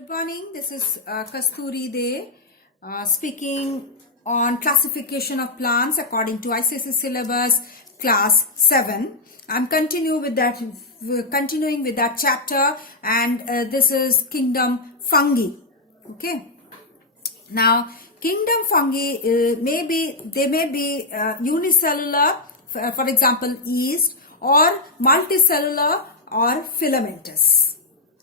Good morning, this is Kasturi De speaking on classification of plants according to ICSE syllabus class 7. I'm continuing with that chapter, and this is kingdom fungi. Okay. Now, kingdom fungi may be unicellular, for example, yeast, or multicellular or filamentous.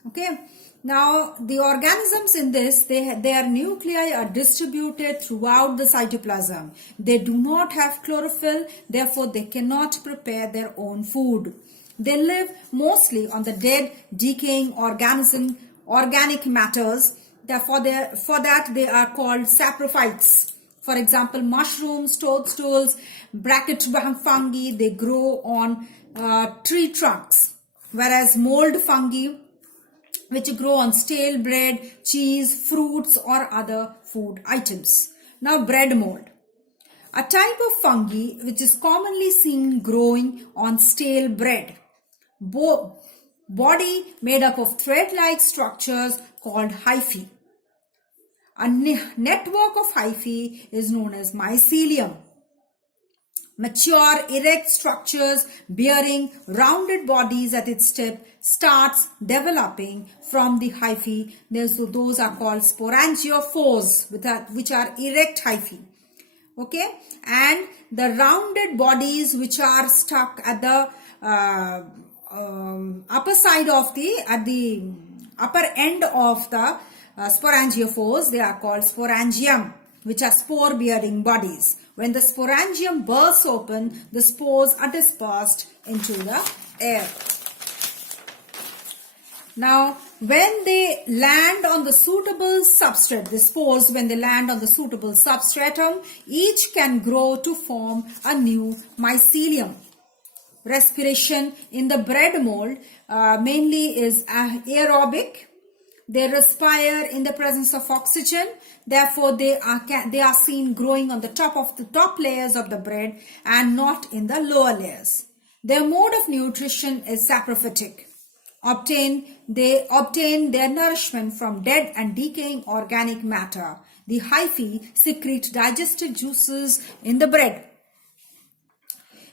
Okay. Now, the organisms in this, their nuclei are distributed throughout the cytoplasm. They do not have chlorophyll, therefore they cannot prepare their own food. They live mostly on the dead, decaying organic matters. Therefore, for that they are called saprophytes. For example, mushrooms, toadstools, bracket fungi, they grow on tree trunks, whereas mold fungi, which grow on stale bread, cheese, fruits or other food items. Now, bread mold. A type of fungi which is commonly seen growing on stale bread. Body made up of thread-like structures called hyphae. A network of hyphae is known as mycelium. Mature erect structures bearing rounded bodies at its tip starts developing from the hyphae. Those are called sporangiophores, which are erect hyphae. Okay, and the rounded bodies which are stuck at the upper side of the upper end of the sporangiophores, they are called sporangium, which are spore bearing bodies. When the sporangium bursts open, the spores are dispersed into the air. Now, when they land on the suitable substrate, the spores, when they land on the suitable substratum, each can grow to form a new mycelium. Respiration in the bread mold mainly is aerobic. They respire in the presence of oxygen. Therefore, they are seen growing on the top layers of the bread and not in the lower layers. Their mode of nutrition is saprophytic. They obtain their nourishment from dead and decaying organic matter. The hyphae secrete digestive juices in the bread.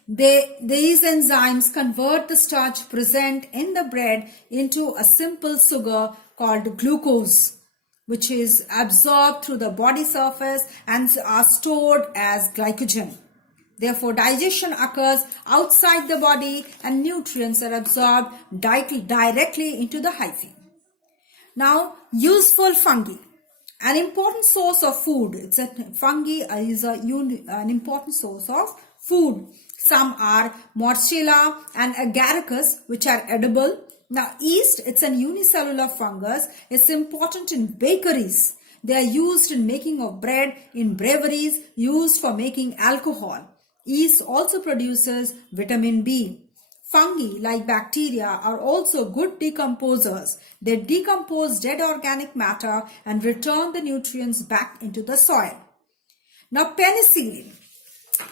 These enzymes convert the starch present in the bread into a simple sugar called glucose, which is absorbed through the body surface and are stored as glycogen. Therefore, digestion occurs outside the body and nutrients are absorbed directly into the hyphae. Now, useful fungi. An important source of food. Fungi is an important source of food. Some are Morchella and Agaricus, which are edible. Now, yeast, it's an unicellular fungus. It's important in bakeries. They are used in making of bread, in breweries, used for making alcohol. Yeast also produces vitamin B. Fungi, like bacteria, are also good decomposers. They decompose dead organic matter and return the nutrients back into the soil. Now, penicillin.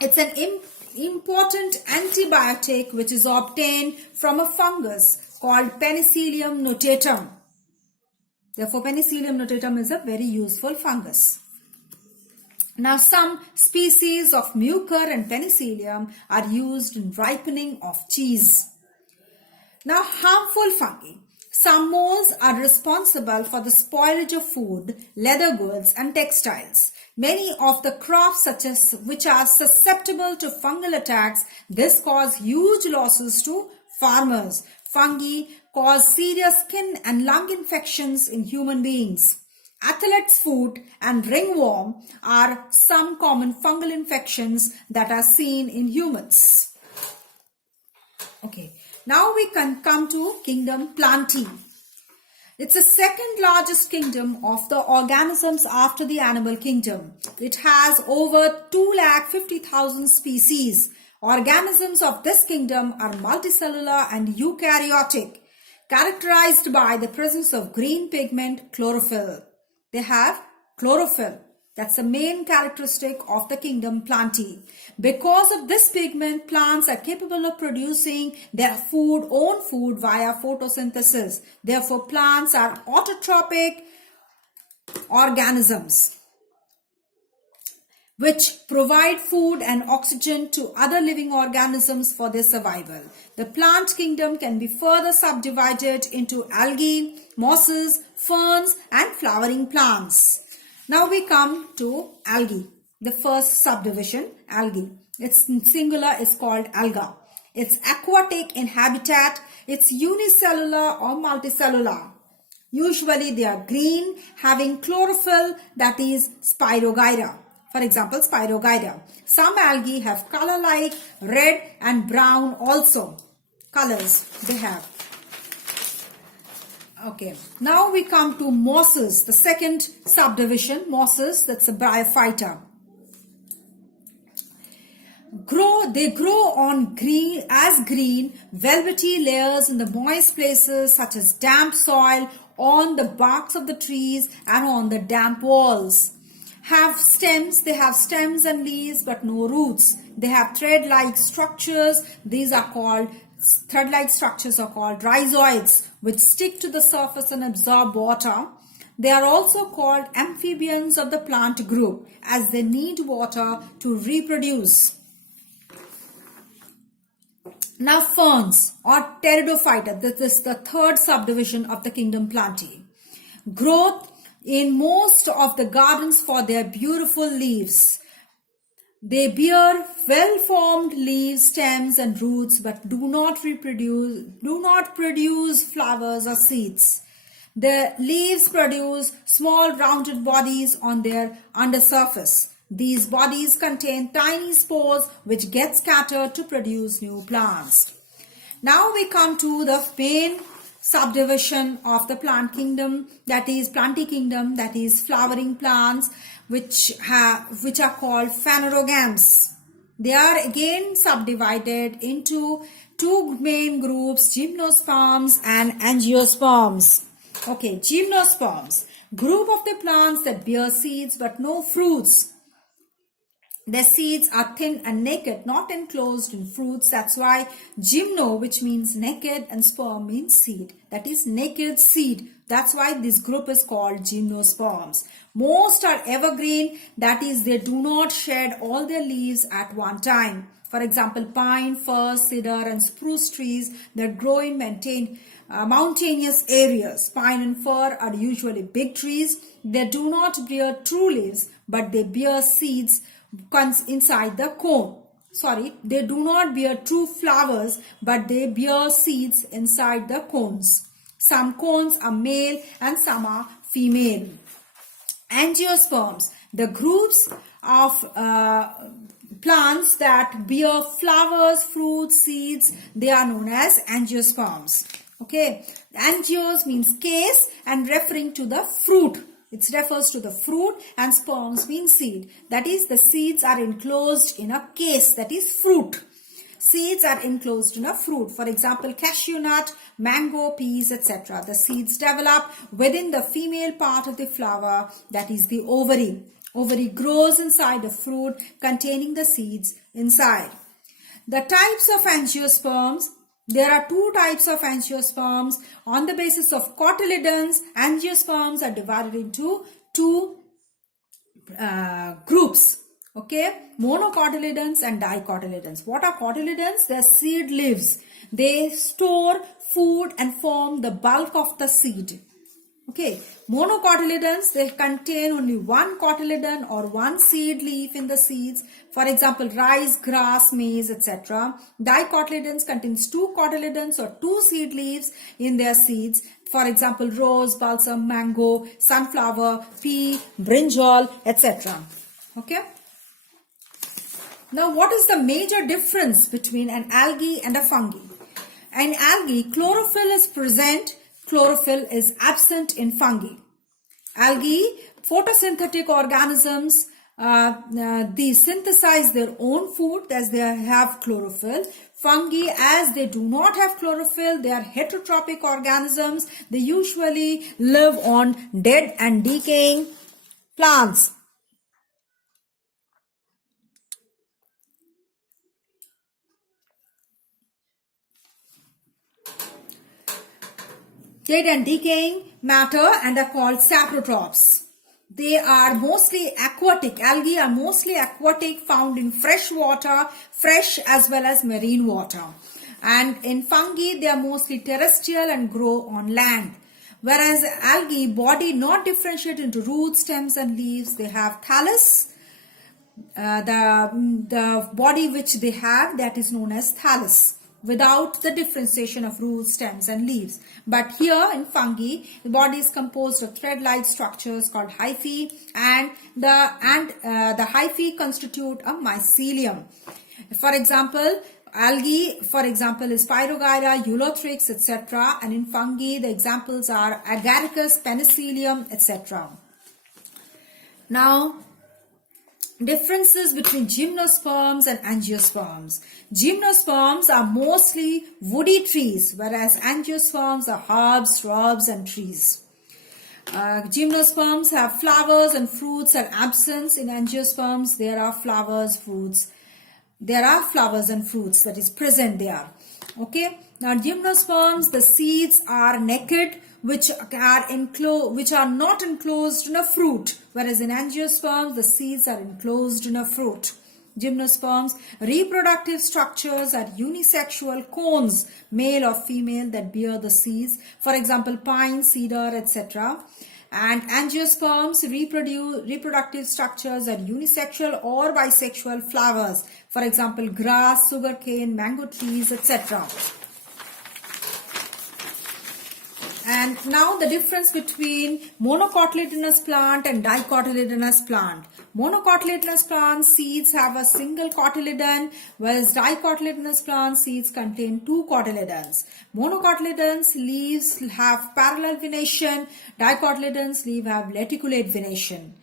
It's an important antibiotic which is obtained from a fungus called Penicillium notatum. Therefore, Penicillium notatum is a very useful fungus. Now, some species of mucor and penicillium are used in ripening of cheese. Now, harmful fungi. Some molds are responsible for the spoilage of food, leather goods and textiles. Many of the crops which are susceptible to fungal attacks, this cause huge losses to farmers. Fungi cause serious skin and lung infections in human beings. Athlete's foot and ringworm are some common fungal infections that are seen in humans. Okay, now we can come to kingdom Plantae. It's the second largest kingdom of the organisms after the animal kingdom. It has over 250,000 species. Organisms of this kingdom are multicellular and eukaryotic, characterized by the presence of green pigment chlorophyll. They have chlorophyll. That's the main characteristic of the kingdom Plantae. Because of this pigment, plants are capable of producing their own food via photosynthesis. Therefore, plants are autotrophic organisms which provide food and oxygen to other living organisms for their survival. The plant kingdom can be further subdivided into algae, mosses, ferns, and flowering plants. Now we come to algae, the first subdivision, algae. Its singular is called alga. It's aquatic in habitat. It's unicellular or multicellular. Usually they are green, having chlorophyll, that is spirogyra. For example, spirogyra. Some algae have color like red and brown also. Colors they have. Okay, now we come to mosses, the second subdivision, mosses, that's a bryophyta. They grow on green, velvety layers in the moist places such as damp soil, on the barks of the trees and on the damp walls. They have stems and leaves but no roots. They have thread-like structures. Thread-like structures are called rhizoids, which stick to the surface and absorb water. They are also called amphibians of the plant group as they need water to reproduce. Now ferns or pteridophyta, this is the third subdivision of the kingdom Plantae. Growth in most of the gardens for their beautiful leaves. They bear well-formed leaves, stems and roots but do not produce flowers or seeds. The leaves produce small rounded bodies on their undersurface. These bodies contain tiny spores which get scattered to produce new plants. Now we come to the main subdivision of the plant kingdom, that is Plantae kingdom, that is flowering plants, which are called phanerogams. They are again subdivided into two main groups, Gymnosperms and Angiosperms. Okay, Gymnosperms, group of the plants that bear seeds but no fruits. Their seeds are thin and naked, not enclosed in fruits. That's why gymno, which means naked, and sperm means seed. That is naked seed. That's why this group is called gymnosperms. Most are evergreen. That is, they do not shed all their leaves at one time. For example, pine, fir, cedar and spruce trees that grow in mountainous areas. Pine and fir are usually big trees. They do not bear true leaves, but they bear seeds inside the cone. They do not bear true flowers, but they bear seeds inside the cones. Some cones are male and some are female. Angiosperms, the groups of plants that bear flowers, fruits, seeds, they are known as angiosperms. Okay, angios means case and referring to the fruit. It refers to the fruit, and sperms mean seed. That is, the seeds are enclosed in a case, that is fruit. Seeds are enclosed in a fruit. For example, cashew nut, mango, peas, etc. The seeds develop within the female part of the flower, that is the ovary. Ovary grows inside the fruit containing the seeds inside. The types of angiosperms. There are two types of angiosperms. On the basis of cotyledons, angiosperms are divided into two groups. Okay, monocotyledons and dicotyledons. What are cotyledons? They are seed leaves. They store food and form the bulk of the seed. Okay, monocotyledons, they contain only one cotyledon or one seed leaf in the seeds. For example, rice, grass, maize, etc. Dicotyledons contains two cotyledons or two seed leaves in their seeds. For example, rose, balsam, mango, sunflower, pea, brinjal, etc. Okay. Now, what is the major difference between an algae and a fungi? In algae, chlorophyll is present. Chlorophyll is absent in fungi. Algae, photosynthetic organisms, they synthesize their own food as they have chlorophyll. Fungi, as they do not have chlorophyll, they are heterotrophic organisms. They usually live on dead and decaying plants. Dead and decaying matter, and are called saprotrophs. They are mostly aquatic. Algae are mostly aquatic, found in fresh water, fresh as well as marine water. And in fungi, they are mostly terrestrial and grow on land. Whereas algae body not differentiate into roots, stems and leaves. They have thallus. The body which they have, that is known as thallus, without the differentiation of roots, stems and leaves. But here in fungi, the body is composed of thread-like structures called hyphae, and the hyphae constitute a mycelium. For example, algae, for example, is Pyrogyra, Eulothrix, etc. And in fungi, the examples are Agaricus, Penicillium, etc. Now, differences between gymnosperms and angiosperms. Gymnosperms are mostly woody trees, whereas angiosperms are herbs, shrubs and trees. Gymnosperms have flowers and fruits are absent. In angiosperms, there are flowers, fruits. There are flowers and fruits that is present there. Okay. Now, gymnosperms, the seeds are naked, which are not enclosed in a fruit, whereas in angiosperms the seeds are enclosed in a fruit. Gymnosperms reproductive structures are unisexual cones, male or female, that bear the seeds. For example, pine, cedar, etc. And angiosperms reproductive structures are unisexual or bisexual flowers. For example, grass, sugarcane, mango trees, etc. And now the difference between monocotyledonous plant and dicotyledonous plant. Monocotyledonous plant seeds have a single cotyledon, whereas dicotyledonous plant seeds contain two cotyledons. Monocotyledons leaves have parallel venation, dicotyledons leaves have lenticulate venation.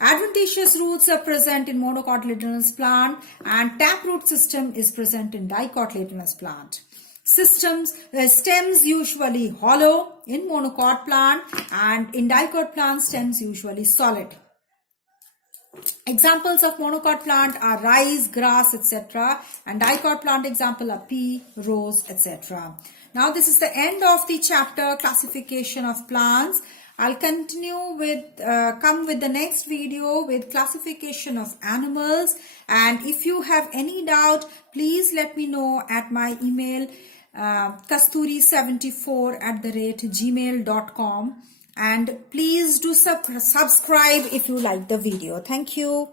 Adventitious roots are present in monocotyledonous plant and taproot system is present in dicotyledonous plant. Stems usually hollow in monocot plant, and in dicot plant stems usually solid. Examples of monocot plant are rice, grass, etc. and dicot plant example are pea, rose, etc. Now this is the end of the chapter classification of plants. I'll continue with come with the next video with classification of animals, and if you have any doubt, please let me know at my email kasturi74@gmail.com, and please do subscribe if you like the video. Thank you.